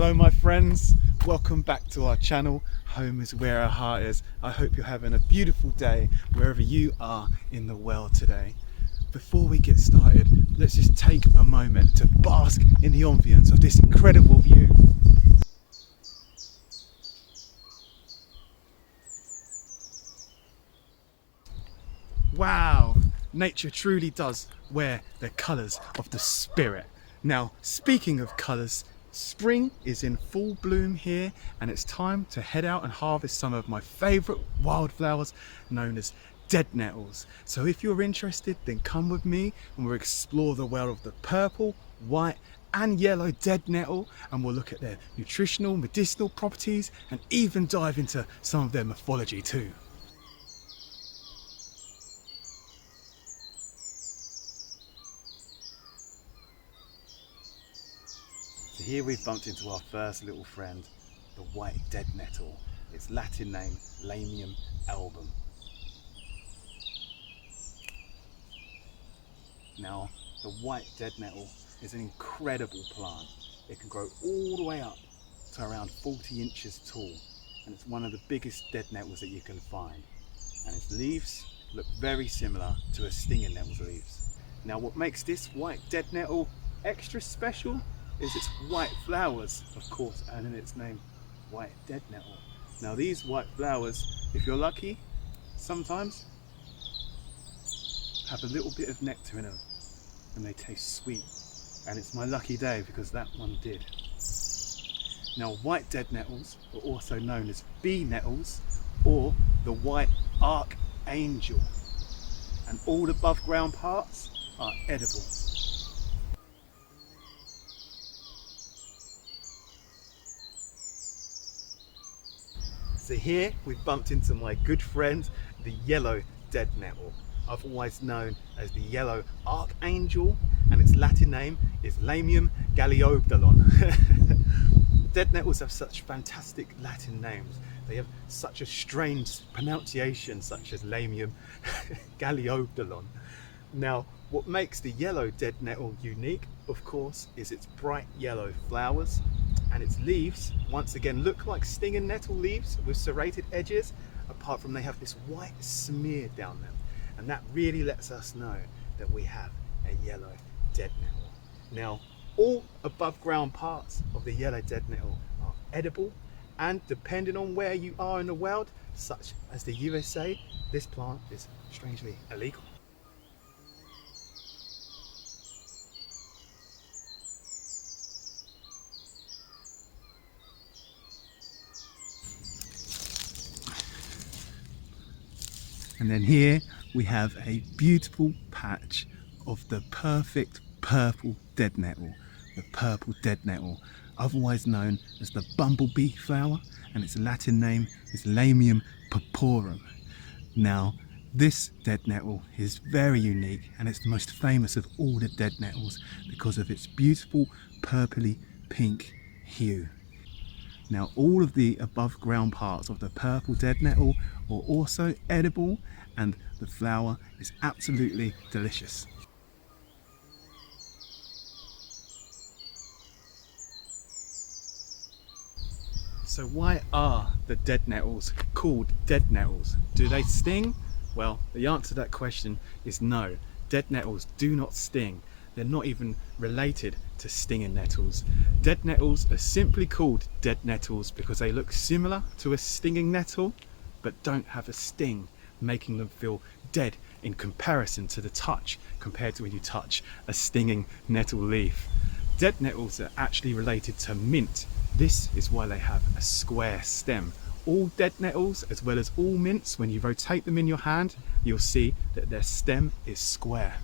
Hello my friends, welcome back to our channel. Home is where our heart is. I hope you're having a beautiful day wherever you are in the world today. Before we get started, let's just take a moment to bask in the ambience of this incredible view. Wow, nature truly does wear the colours of the spirit. Now, speaking of colours, spring is in full bloom here and it's time to head out and harvest some of my favourite wildflowers known as dead nettles. So if you're interested, then come with me and we'll explore the world of the purple, white and yellow dead nettle, and we'll look at their nutritional, medicinal properties and even dive into some of their mythology too. So here we've bumped into our first little friend, the white dead nettle. Its Latin name, Lamium album. Now, the white dead nettle is an incredible plant. It can grow all the way up to around 40 inches tall, and it's one of the biggest dead nettles that you can find. And its leaves look very similar to a stinging nettle's leaves. Now, what makes this white dead nettle extra special is its white flowers, of course, and in its name, white dead nettle. Now these white flowers, if you're lucky, sometimes have a little bit of nectar in them and they taste sweet. And it's my lucky day because that one did. Now white dead nettles are also known as bee nettles or the white archangel. And all above ground parts are edible. So here we've bumped into my good friend, the yellow dead nettle, otherwise known as the yellow archangel, and its Latin name is Lamium galeopdalon. Dead nettles have such fantastic Latin names. They have such a strange pronunciation, such as Lamium galeopdalon. Now, what makes the yellow dead nettle unique, of course, is its bright yellow flowers, and its leaves once again look like stinging nettle leaves with serrated edges, apart from they have this white smear down them, and that really lets us know that we have a yellow dead nettle. Now, all above ground parts of the yellow dead nettle are edible, and depending on where you are in the world, such as the USA, this plant is strangely illegal. And then here we have a beautiful patch of the perfect purple dead nettle, the purple dead nettle, otherwise known as the bumblebee flower, and its Latin name is Lamium purpureum. Now, this dead nettle is very unique and it's the most famous of all the dead nettles because of its beautiful purpley pink hue. Now all of the above ground parts of the purple dead nettle are also edible and the flower is absolutely delicious. So why are the dead nettles called dead nettles? Do they sting? Well, the answer to that question is no. Dead nettles do not sting. They're not even related to stinging nettles. Dead nettles are simply called dead nettles because they look similar to a stinging nettle but don't have a sting, making them feel dead in comparison to the touch compared to when you touch a stinging nettle leaf. Dead nettles are actually related to mint. This is why they have a square stem. All dead nettles, as well as all mints, when you rotate them in your hand, you'll see that their stem is square.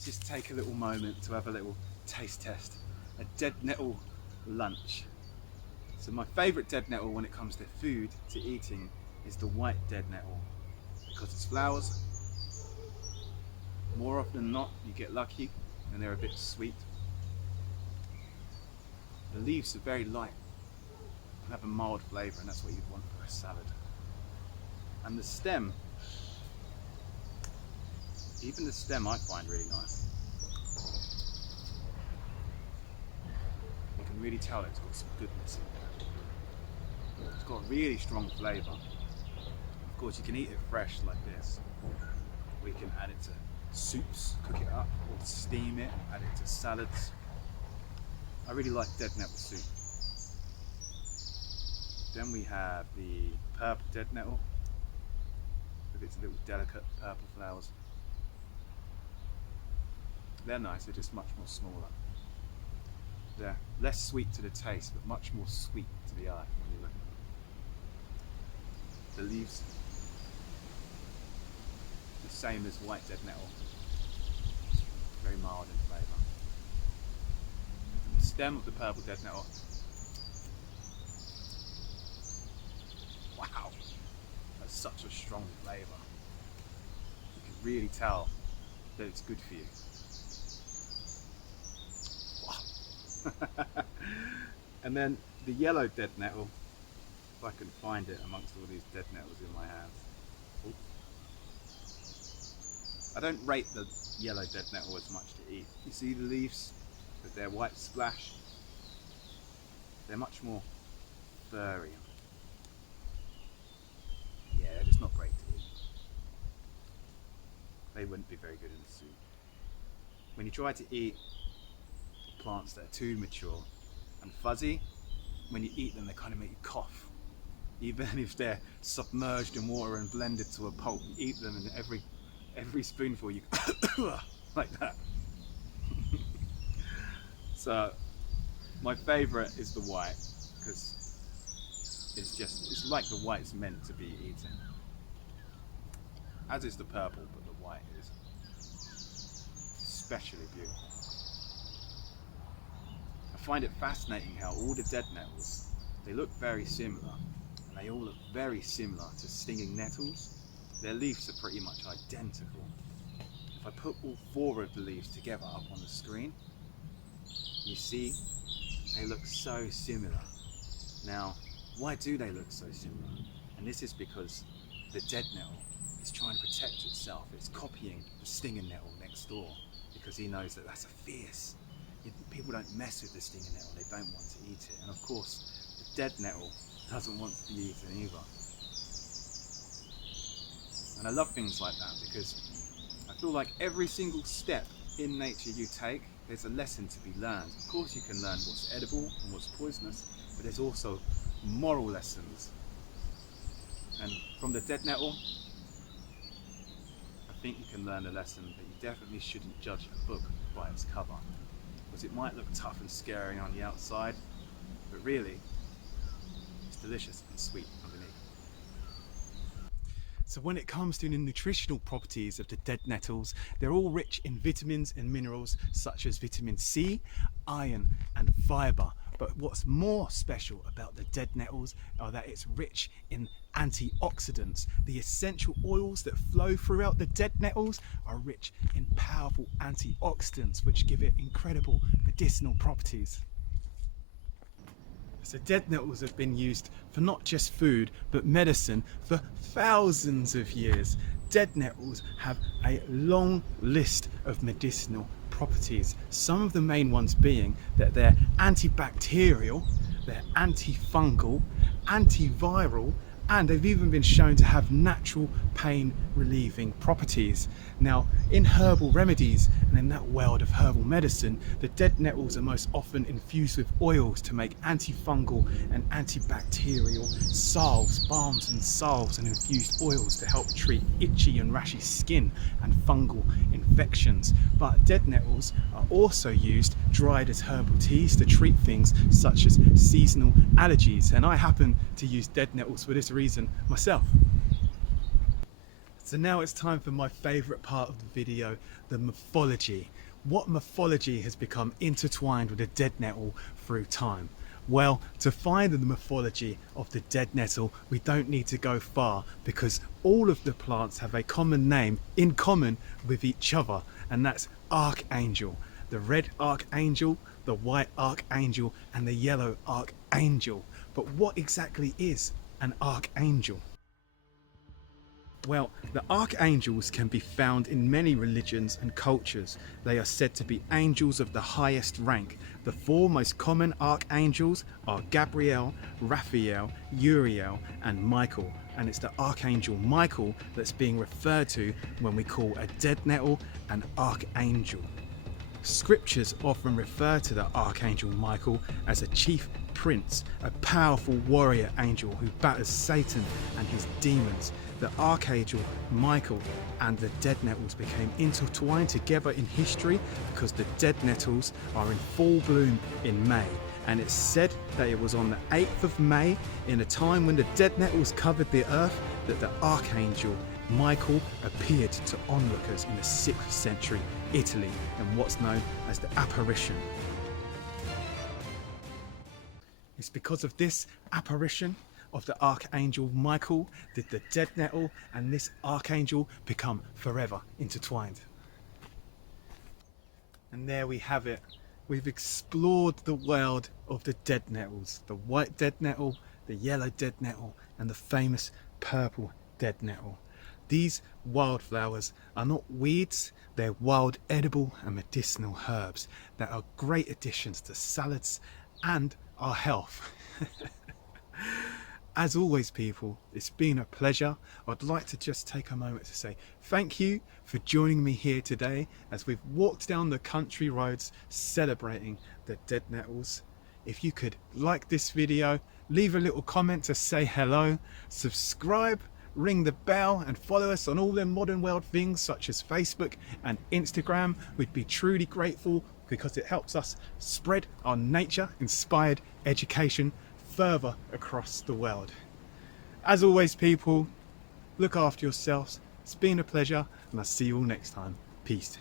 Let's just take a little moment to have a little taste test. A dead nettle lunch. So my favourite dead nettle when it comes to food, to eating, is the white dead nettle. Because its flowers, more often than not, you get lucky and they're a bit sweet. The leaves are very light and have a mild flavour, and that's what you'd want for a salad. And the stem Even the stem I find really nice. You can really tell it's got some goodness in there. It's got a really strong flavour. Of course, you can eat it fresh like this. Or you can add it to soups, cook it up, or steam it, add it to salads. I really like dead nettle soup. Then we have the purple dead nettle with its little delicate purple flowers. They're nice, they're just much more smaller. They're less sweet to the taste, but much more sweet to the eye when you look at them. The leaves, the same as white dead nettle, very mild in flavour. The stem of the purple dead nettle, wow, that's such a strong flavour. You can really tell that it's good for you. And then the yellow dead nettle, if I can find it amongst all these dead nettles in my hands. Ooh. I don't rate the yellow dead nettle as much to eat. You see the leaves with their white splash? They're much more furry. Yeah, they're just not great to eat. They wouldn't be very good in the soup. When you try to eat plants that are too mature and fuzzy, when you eat them they kind of make you cough. Even if they're submerged in water and blended to a pulp, you eat them and every spoonful you like that. So my favourite is the white, because it's like the white's meant to be eaten. As is the purple, but the white is especially beautiful. I find it fascinating how all the dead nettles, they look very similar, and they all look very similar to stinging nettles. Their leaves are pretty much identical. If I put all four of the leaves together up on the screen, you see they look so similar. Now, why do they look so similar? And this is because the dead nettle is trying to protect itself. It's copying the stinging nettle next door because he knows that that's a fierce. People don't mess with the stinging nettle, they don't want to eat it. And of course, the dead nettle doesn't want to be eaten either. And I love things like that because I feel like every single step in nature you take, there's a lesson to be learned. Of course you can learn what's edible and what's poisonous, but there's also moral lessons. And from the dead nettle, I think you can learn a lesson that you definitely shouldn't judge a book by its cover. Because it might look tough and scary on the outside, but really, it's delicious and sweet underneath. So when it comes to the nutritional properties of the dead nettles, they're all rich in vitamins and minerals such as vitamin C, iron and fibre. But what's more special about the dead nettles are that it's rich in antioxidants. The essential oils that flow throughout the dead nettles are rich in powerful antioxidants which give it incredible medicinal properties. So dead nettles have been used for not just food but medicine for thousands of years. Dead nettles have a long list of medicinal properties. Some of the main ones being that they're antibacterial, they're antifungal, antiviral, and they've even been shown to have natural pain relieving properties. Now, in herbal remedies and in that world of herbal medicine, the dead nettles are most often infused with oils to make antifungal and antibacterial salves, balms and salves and infused oils to help treat itchy and rashy skin and fungal infections. But dead nettles are also used dried as herbal teas to treat things such as seasonal allergies, and I happen to use dead nettles for this reason myself. So now it's time for my favourite part of the video, the mythology. What mythology has become intertwined with the dead nettle through time? Well, to find the mythology of the dead nettle, we don't need to go far because all of the plants have a common name in common with each other, and that's archangel. The red archangel, the white archangel, and the yellow archangel. But what exactly is an archangel? Well, the archangels can be found in many religions and cultures. They are said to be angels of the highest rank. The four most common archangels are Gabriel, Raphael, Uriel, and Michael. And it's the archangel Michael that's being referred to when we call a dead nettle an archangel. Scriptures often refer to the Archangel Michael as a chief prince, a powerful warrior angel who batters Satan and his demons. The Archangel Michael and the Dead Nettles became intertwined together in history because the Dead Nettles are in full bloom in May. And it's said that it was on the 8th of May, in a time when the Dead Nettles covered the earth, that the Archangel Michael appeared to onlookers in the 6th century Italy in what's known as the apparition. It's because of this apparition of the Archangel Michael did the Dead Nettle and this Archangel become forever intertwined. And there we have it. We've explored the world of the Dead Nettles, the white Dead Nettle, the yellow Dead Nettle, and the famous purple Dead Nettle. These wildflowers are not weeds, they're wild edible and medicinal herbs that are great additions to salads and our health. As always, people, it's been a pleasure. I'd like to just take a moment to say thank you for joining me here today as we've walked down the country roads celebrating the Dead Nettles. If you could like this video, leave a little comment to say hello, subscribe, ring the bell and follow us on all the modern world things such as Facebook and Instagram. We'd be truly grateful because it helps us spread our nature inspired education further across the world. As always, people, look after yourselves. It's been a pleasure and I'll see you all next time. Peace.